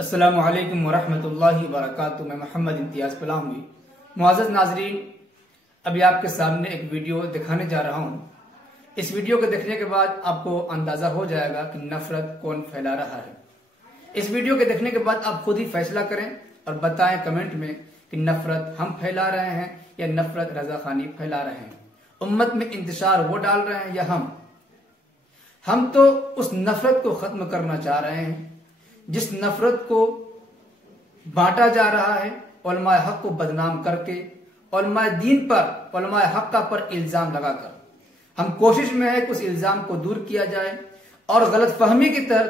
अस्सलामु अलैकुम वरहमतुल्लाहि वबरकातुहू। मैं मोहम्मद इम्तियाज़ पलाहवी। मुअज़्ज़ज़ नाज़रीन, अभी आपके सामने एक वीडियो दिखाने जा रहा हूँ। इस वीडियो को देखने के बाद आपको अंदाजा हो जाएगा कि नफरत कौन फैला रहा है। इस वीडियो के देखने के बाद आप खुद ही फैसला करें और बताएं कमेंट में कि नफरत हम फैला रहे हैं या नफरत रजा खानी फैला रहे हैं। उम्मत में इंतशार वो डाल रहे हैं या हम तो उस नफरत को खत्म करना चाह रहे हैं जिस नफरत को बांटा जा रहा है, उलमाए हक को बदनाम करके, उलमाए दीन पर, उलमाए हक पर इल्जाम लगाकर। हम कोशिश में है कि उस इल्जाम को दूर किया जाए और गलतफहमी की तरह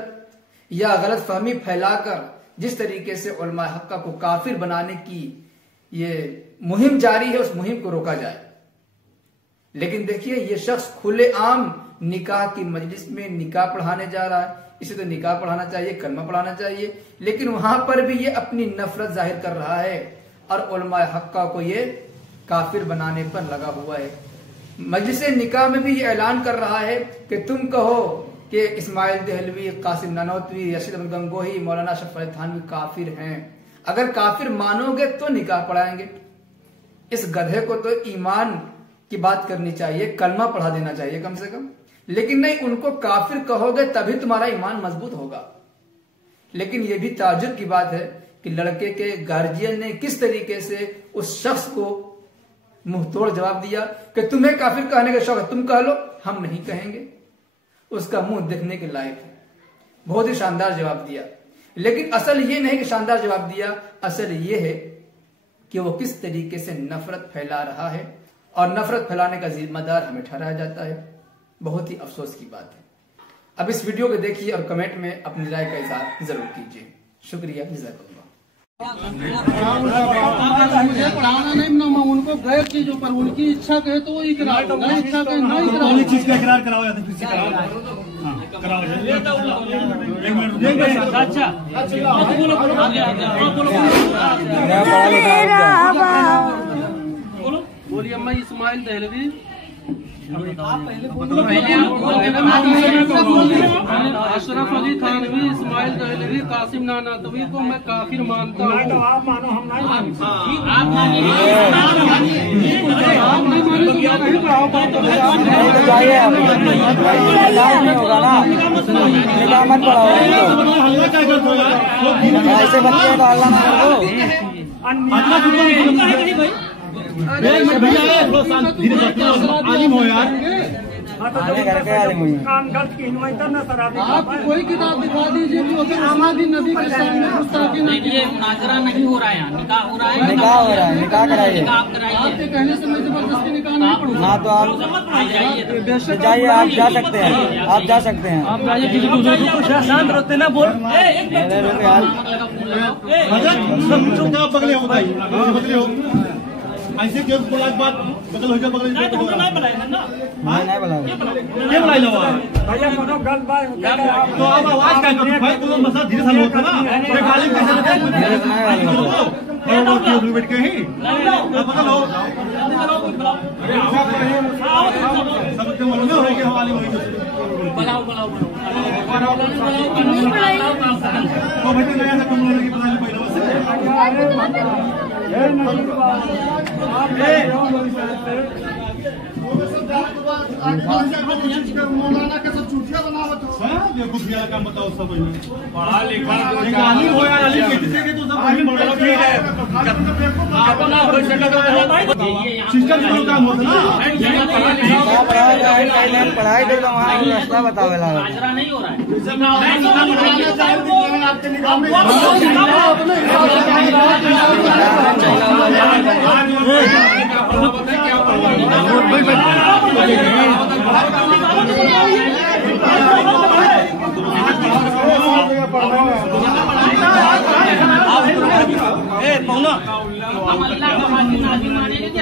या गलतफहमी फैलाकर जिस तरीके से उलमाए हक को काफिर बनाने की ये मुहिम जारी है, उस मुहिम को रोका जाए। लेकिन देखिए, ये शख्स खुलेआम निकाह की मजलिस में निकाह पढ़ाने जा रहा है। इसे तो निकाह पढ़ाना चाहिए, कलमा पढ़ाना चाहिए, लेकिन वहां पर भी ये अपनी नफरत जाहिर कर रहा है और उलमाए हक्का को ये काफिर बनाने पर लगा हुआ है। मजलिस निकाह में भी ये ऐलान कर रहा है कि तुम कहो कि इस्माइल देहलवी, कासिम नानोतवी, रशीद अहमद गंगोही, मौलाना अशरफ अली थानवी काफिर हैं। अगर काफिर मानोगे तो निकाह पढ़ाएंगे। इस गधे को तो ईमान की बात करनी चाहिए, कलमा पढ़ा देना चाहिए कम से कम। लेकिन नहीं, उनको काफिर कहोगे तभी तुम्हारा ईमान मजबूत होगा। लेकिन यह भी ताज्जुब की बात है कि लड़के के गार्जियन ने किस तरीके से उस शख्स को मुंह तोड़ जवाब दिया कि तुम्हें काफिर कहने का शौक है, तुम कह लो, हम नहीं कहेंगे। उसका मुंह देखने के लायक है। बहुत ही शानदार जवाब दिया। लेकिन असल ये नहीं कि शानदार जवाब दिया, असल ये है कि वो किस तरीके से नफरत फैला रहा है और नफरत फैलाने का जिम्मेदार हमें ठहराया जाता है। बहुत ही अफसोस की बात है। अब इस वीडियो को देखिए और कमेंट में अपनी राय का इज़हार जरूर कीजिए। शुक्रिया, जज़ाकल्लाह। मुझे पढ़ाना नहीं ना, मैं उनको गैर चीजों पर उनकी इच्छा कहे तो वो इकरार, नहीं इच्छा कहे नहीं इकरार। चीज का इकरार कराओ या तो किसी का कराओ। बोलिए, मैं इस्माइल देहलवी, अशरफ अली थानवी, इस्माइल देहलवी, कासिम नानोतवी को मैं काफिर मानता हूँ। आप मानो, हम नहीं मानते। ऐसे बच्चे को हल्ला ना करो। आलिम हो यार, आप कोई किताब दिखा दीजिए कि आमादी नबी के सामने गुस्ताखी ये मुनाजरा नहीं हो रहा है, यहाँ निकाह हो रहा है। निकाह हो रहा है, निकाह कराइए। आपके कहने से मैं जबरदस्ती निकाह नहीं पढ़ूंगा। हाँ, तो आप जाइए, आप जा सकते हैं, आप जा सकते हैं। आप जाइए, किसी दूसरे को शांत रहते ना बोल। बगले हो भाई, बगले हो ऐसे क्यों बोला बात बगल हो गया, बगल नहीं बुलाएगा ना, नहीं बुलाएगा, ये बुलाई लो भैया कोनो गलत बात। तो आप आवाज क्या करो भाई, कोनो मसला धीरे से होता ना, ये गाली कैसे लगे और क्यों बैठ के ही बगल हो सब के मन में हो गया हवाले वही बुलाओ बुलाओ तो बेटे नया से कम लड़की बुला लो पहले मौलाना के सब चूतिया बनावत हो। गुफिया का बताओ सब पढ़ा लिखा आलिम हो यार, आलिम कहते थे कि तो सब आलिम बड़ा ठीक है। अपना हो सके तो सिस्टम का काम होता ना, पढ़ाई दे दो, वहाँ रास्ता बतावे ला। मुनाजरा नहीं हो रहा है। हम अल्लाह का मानेंगे कि